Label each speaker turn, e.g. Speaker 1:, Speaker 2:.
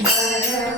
Speaker 1: Thank you.